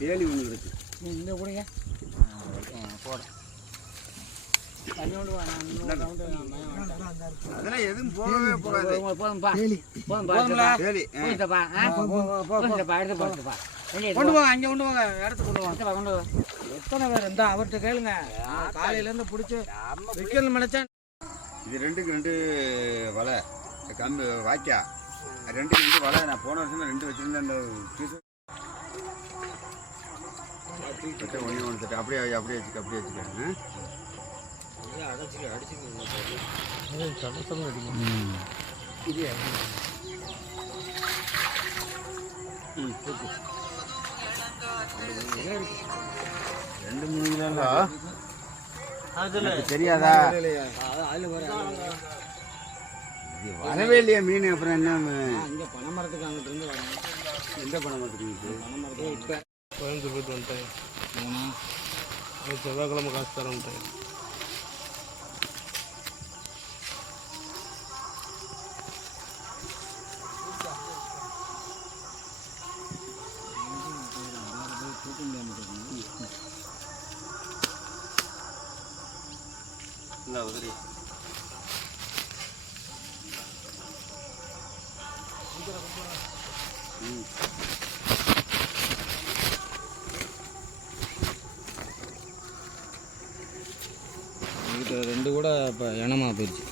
வேலி ஒன்று இருக்கு. இந்த கொடுங்க போட அதெல்லாம் எதுவும் போகவே போகாது. போதும்பா வேலி கொண்டு போங்க, அங்கே கொண்டு போங்க, இடத்துக்கு கொண்டு வாங்க. கொண்டு எத்தனை பேர் இருந்தா அவர்கிட்ட கேளுங்க. காலையிலேருந்து பிடிச்சி விற்கணும் நினைச்சேன். இது 2க்கு 2 வலை கம்பு வாய்க்கா, 2க்கு 2 வலை. நான் போன வருஷம் 2 வச்சுருந்தேன். அந்த ஒன்று ஒன்று அப்படியே வச்சுக்கேன். ரெண்டு மூணு தெரியாதா? வரவே இல்லையா மீன்? அப்புறம் என்ன? இங்கே பனைமரத்துக்கு அங்கிட்டு இருந்து வரேன். எந்த பனைமரத்துக்கு? இப்போ கோயம்புத்தூர் போயிட்டு வந்துட்டேன். செவ்வாய்க்கிழமை காசு தர வந்துட்டேன். இல்லை உதவி இது 2 கூட இப்போ இனமாக போயிடுச்சு.